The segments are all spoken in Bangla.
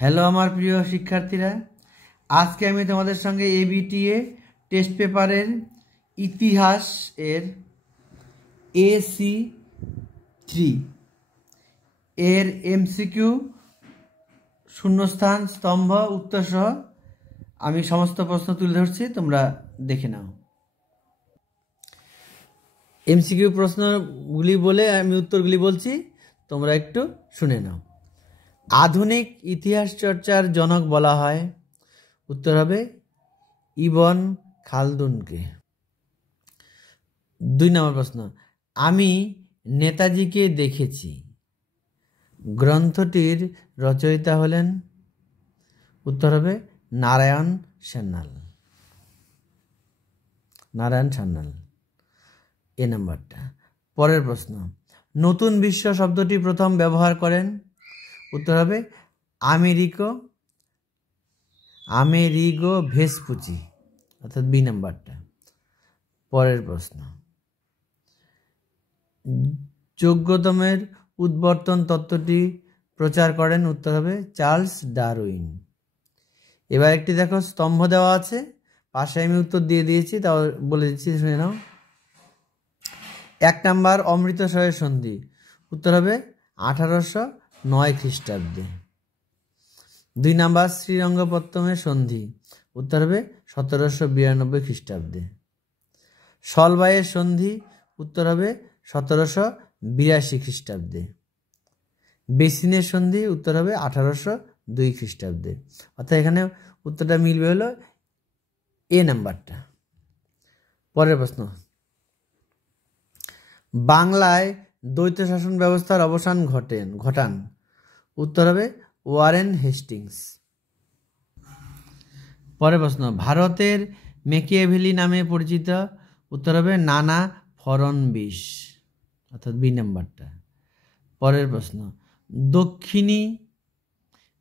হ্যালো আমার প্রিয় শিক্ষার্থীরা, আজকে আমি তোমাদের সঙ্গে এবিটিএ টেস্ট পেপারের ইতিহাস এর AC3 এর MCQ শূন্যস্থান স্তম্ভ উত্তর সহ আমি সমস্ত প্রশ্ন তুলে ধরছি, তোমরা দেখে নাও। MCQ প্রশ্নগুলি বলে আমি উত্তরগুলি বলছি, তোমরা একটু শুনে নাও। আধুনিক ইতিহাস চর্চার জনক বলা হয়, উত্তর হবে ইবন খালদুনকে। 2 নম্বর প্রশ্ন, আমি নেতাজিকে দেখেছি গ্রন্থটির রচয়িতা হলেন, উত্তর হবে নারায়ণ সান্যাল। এ নাম্বারটা। পরের প্রশ্ন, নতুন বিশ্ব শব্দটি প্রথম ব্যবহার করেন, উত্তর হবে আমেরিগো ভেসপুচি, অর্থাৎ বি নাম্বারটা। পরের প্রশ্ন, যোগ্যতমের উদ্বর্তন তত্ত্বটি প্রচার করেন, উত্তর হবে চার্লস ডারউইন। এবার একটি দেখো স্তম্ভ দেওয়া আছে, পাশে আমি উত্তর দিয়ে দিয়েছি, তাও বলে দিচ্ছি, শুনে নাও। 1 নাম্বার অমৃতসরের সন্ধি, উত্তর হবে 1809 খ্রিস্টাব্দে। 2 নাম্বার শ্রীরঙ্গপত্তমের সন্ধি, উত্তর হবে 1792 খ্রিস্টাব্দে। সলবাইয়ের সন্ধি, উত্তর হবে 1782 খ্রিস্টাব্দে। বেসিনের সন্ধি, উত্তর হবে 1802 খ্রিস্টাব্দে। অর্থাৎ এখানে উত্তরটা মিলবে হলো এ নাম্বারটা। পরের প্রশ্ন, বাংলায় দ্বৈত শাসন ব্যবস্থার অবসান ঘটান, উত্তর হবে ওয়ারেন হেস্টিংস। পরের প্রশ্ন, ভারতের মেকিয়াভেলি নামে পরিচিত, উত্তর হবে নানা ফড়নবিস, অর্থাৎ বি নাম্বারটা। পরের প্রশ্ন, দক্ষিণী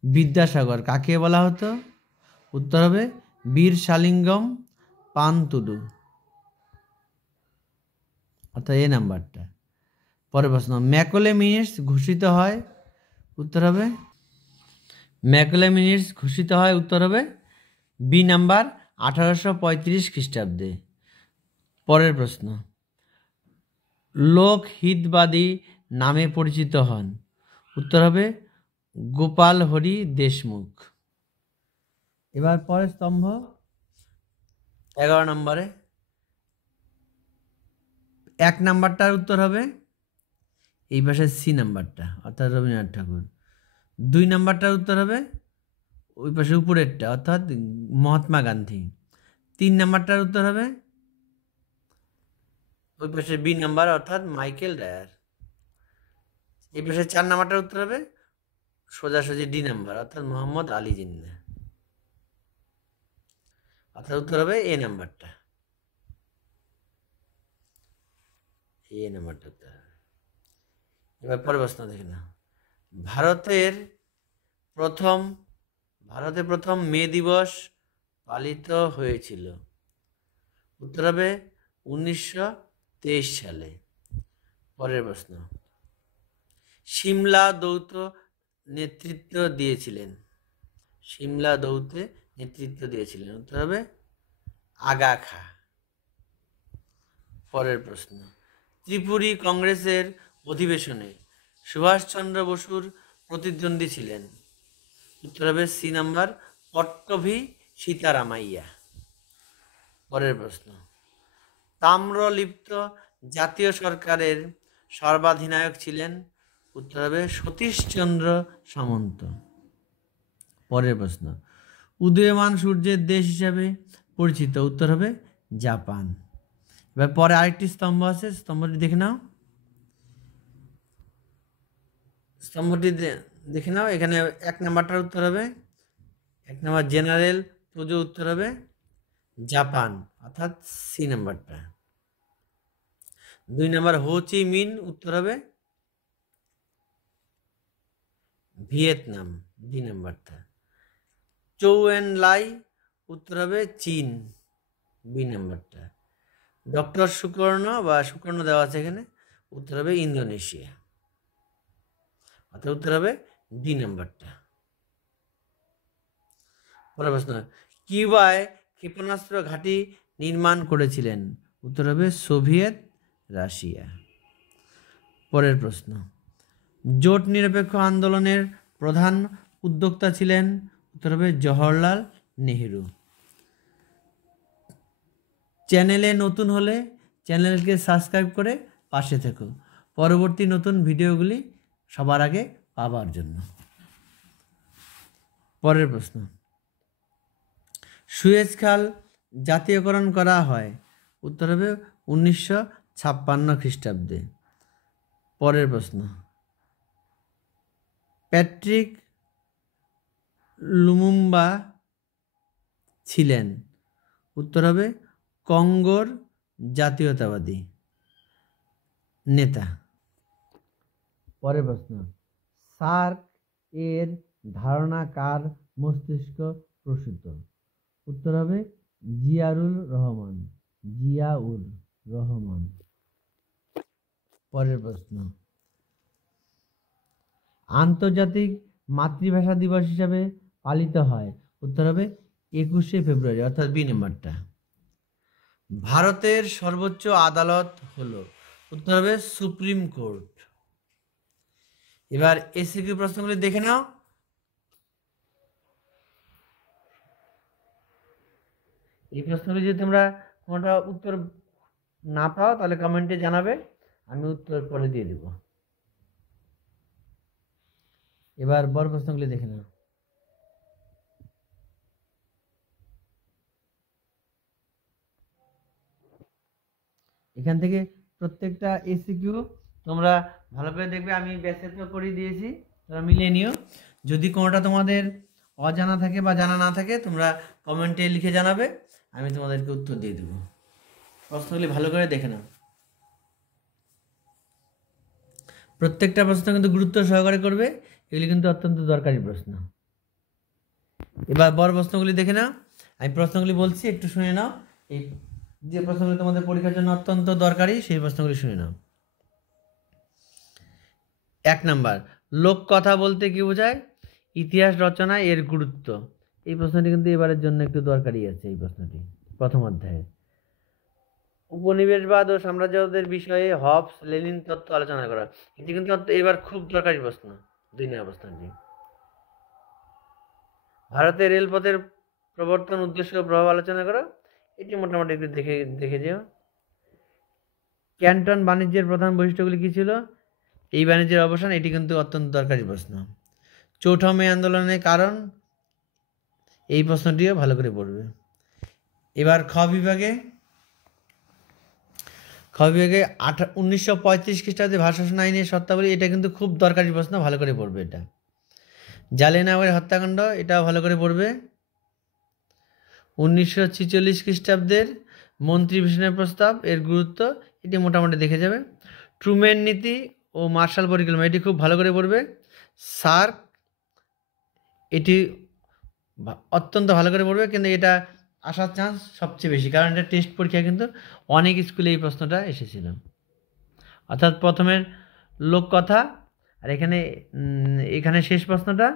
বিদ্যাসাগর কাকে বলা হতো, উত্তর হবে বীর শালিঙ্গম পান্তুডু, অর্থাৎ এ নাম্বারটা। পরের প্রশ্ন, ম্যাকলে মিনিটস ঘোষিত হয়, উত্তর হবে উত্তর হবে বি নাম্বার 1835 খ্রিস্টাব্দে। পরের প্রশ্ন, লোকহিতবাদী নামে পরিচিত হন, উত্তর হবে গোপাল হরি দেশমুখ। এবার পরের স্তম্ভ 11 নম্বরে। 1 নাম্বারটার উত্তর হবে এই পাশে সি নাম্বারটা, অর্থাৎ রবীন্দ্রনাথ ঠাকুর। 2 নাম্বারটার উত্তর হবে ওই পাশে উপরেরটা, অর্থাৎ মহাত্মা গান্ধী। 3 নাম্বারটার উত্তর হবে ওই পাশে বি নাম্বার, অর্থাৎ মাইকেল ডায়ার। এই পাশে 4 নাম্বারটার উত্তর হবে সোজাসুজি ডি নাম্বার, অর্থাৎ মোহাম্মদ আলী জিন্নাহ, অর্থাৎ উত্তর হবে এ নাম্বারটা। এবার পরের প্রশ্ন দেখে না, ভারতে প্রথম মে দিবস পালিত হয়েছিল, উত্তর হবে 1923 সালে। পরের প্রশ্ন, সিমলা দৌতে নেতৃত্ব দিয়েছিলেন, উত্তর হবে আগা খা। পরের প্রশ্ন, ত্রিপুরী কংগ্রেসের অধিবেশনে সুভাষচন্দ্র বসুর প্রতিদ্বন্দ্বী ছিলেন, উত্তর হবে সি নাম্বার পট্টভি সীতারামাইয়া। পরের প্রশ্ন, তাম্রলিপ্ত জাতীয় সরকারের সর্বাধিনায়ক ছিলেন, উত্তর হবে সতীশচন্দ্র সামন্ত। পরের প্রশ্ন, উদীয়মান সূর্যের দেশ হিসাবে পরিচিত, উত্তর হবে জাপান। এবার পরে আরেকটি স্তম্ভ আছে, স্তম্ভটি দেখে নাও। এখানে 1 নাম্বারটার উত্তর হবে 1 নাম্বার জেনারেল তোজো, উত্তর হবে জাপান, অর্থাৎ সি নাম্বারটা। 2 নাম্বার হো চি মিন, উত্তর হবে ভিয়েতনাম, ডি নাম্বারটা। চৌ এন লাই, উত্তর হবে চীন, বি নাম্বারটা। ডক্টর সুকর্ণ দেওয়া আছে এখানে, উত্তর হবে ইন্দোনেশিয়া, অর্থাৎ উত্তর হবে ডি নাম্বারটা। পরের প্রশ্ন, কিউবায় ক্ষেপণাস্ত্র ঘাঁটি নির্মাণ করেছিলেন? উত্তর হবে সোভিয়েত রাশিয়া। পরের প্রশ্ন, জোট নিরপেক্ষ আন্দোলনের প্রধান উদ্যোক্তা ছিলেন? উত্তর হবে জওহরলাল নেহেরু। চ্যানেলে নতুন হলে চ্যানেলকে সাবস্ক্রাইব করে পাশে থেকো পরবর্তী নতুন ভিডিওগুলি সবার আগে পাবার জন্য। পরের প্রশ্ন, সুয়েজ খাল জাতীয়করণ করা হয়? উত্তর হবে 1956 খ্রিস্টাব্দে। পরের প্রশ্ন, প্যাট্রিক লুমুম্বা ছিলেন? উত্তর হবে কঙ্গোর জাতীয়তাবাদী নেতা। পরের প্রশ্ন, সার্ক এর ধারণা কার মস্তিষ্ক প্রসূত? উত্তর হবে জিয়াউর রহমান। পরের প্রশ্ন, আন্তর্জাতিক মাতৃভাষা দিবস হিসাবে পালিত হয়? উত্তর হবে 21শে ফেব্রুয়ারি, অর্থাৎ বি নাম্বারটা। ভারতের সর্বোচ্চ আদালত হলো? উত্তর হবে সুপ্রিম কোর্ট। এবার এসিকিউ প্রশ্নগুলি দেখে নাও। এই প্রশ্নগুলি যদি তোমরা কোনটা উত্তর না পাও তাহলে কমেন্টে জানাবে, আমি উত্তর পরে দিয়ে দেব। এবার বড় প্রশ্নগুলি দেখে নাও। এখান থেকে প্রত্যেকটা এসিকিউ তোমরা ভালো করে দেখবে, আমি ব্যাসের করে দিয়েছি, তোমরা মিলিয়ে নিও। যদি কোনোটা তোমাদের অজানা থাকে বা জানা না থাকে তোমরা কমেন্টে লিখে জানাবে, আমি তোমাদেরকে উত্তর দিয়ে দেবো। প্রশ্নগুলি ভালো করে দেখে নাও। প্রত্যেকটা প্রশ্ন কিন্তু গুরুত্ব সহকারে করবে, এগুলি কিন্তু অত্যন্ত দরকারি প্রশ্ন। এবার বড় প্রশ্নগুলি দেখে নাও, আমি প্রশ্নগুলি বলছি একটু শুনে নাও। এই যে প্রশ্নগুলি তোমাদের পরীক্ষার জন্য অত্যন্ত দরকারি সেই প্রশ্নগুলি শুনে নাও। 1 নাম্বার, লোককথা বলতে কি বোঝায়? ইতিহাস রচনায় এর গুরুত্ব। এই প্রশ্নটি কিন্তু এবারের জন্য একটু দরকারি আছে। এই প্রশ্নটি প্রথম অধ্যায়ে উপনিবেশবাদ ও সাম্রাজ্যবাদের বিষয়ে হবস লেনিন তত্ত্ব আলোচনা করা, এটি কিন্তু এবার খুব দরকারি প্রশ্ন। 2 নম্বর প্রশ্নটি, ভারতের রেলপথের প্রবর্তন উদ্দেশ্য ও প্রভাব আলোচনা করা, এটি মোটামুটি একটু দেখে যেও। ক্যান্টন বাণিজ্যের প্রধান বৈশিষ্ট্যগুলি কী ছিল? এই বাণিজ্যের অবসান, এটি কিন্তু অত্যন্ত দরকারি প্রশ্ন। চৌঠা মে আন্দোলনের কারণ, এই প্রশ্নটিও ভালো করে পড়বে। এবার খ বিভাগে 1935 খ্রিস্টাব্দে ভাষা শাসন আইনের শর্তাবলী, এটা কিন্তু খুব দরকারি প্রশ্ন, ভালো করে পড়বে এটা। জালিয়ানওয়ালাবাগ হত্যাকাণ্ড, এটাও ভালো করে পড়বে। 1946 খ্রিস্টাব্দের মন্ত্রিভিশনের প্রস্তাব, এর গুরুত্ব, এটি মোটামুটি দেখে যাবে। ট্রুম্যান নীতি ও মার্শাল পরিকল্পনা, এটি খুব ভালো করে পড়বে। সার্ক, এটি অত্যন্ত ভালো করে পড়বে, কিন্তু এটা আসার চান্স সবচেয়ে বেশি, কারণ এটা টেস্ট পরীক্ষা কিন্তু অনেক স্কুলে এই প্রশ্নটা এসেছিল। অর্থাৎ প্রথমের লোককথা, আর এখানে শেষ প্রশ্নটা,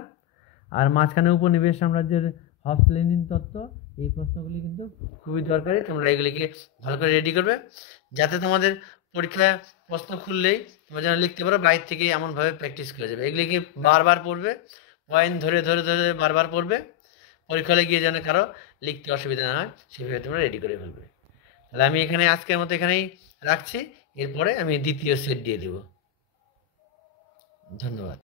আর মাঝখানে উপনিবেশ সাম্রাজ্যের হবস লেনিন তত্ত্ব, এই প্রশ্নগুলি কিন্তু খুবই দরকারি। তোমরা এগুলিকে ভালো করে রেডি করবে, যাতে তোমাদের পরীক্ষায় প্রশ্ন খুললেই তোমরা যেন লিখতে পারো, বাইরে থেকে এমনভাবে প্র্যাকটিস করে যাবে। এগুলিকে বারবার পড়বে, পয়েন্ট ধরে ধরে ধরে বারবার পড়বে, পরীক্ষা হলে গিয়ে যেন কারো লিখতে অসুবিধা না হয় সেভাবে তোমরা রেডি করে ফেলবে। তাহলে আমি এখানে আজকের মতো এখানেই রাখছি, এরপরে আমি দ্বিতীয় সেট দিয়ে দেব। ধন্যবাদ।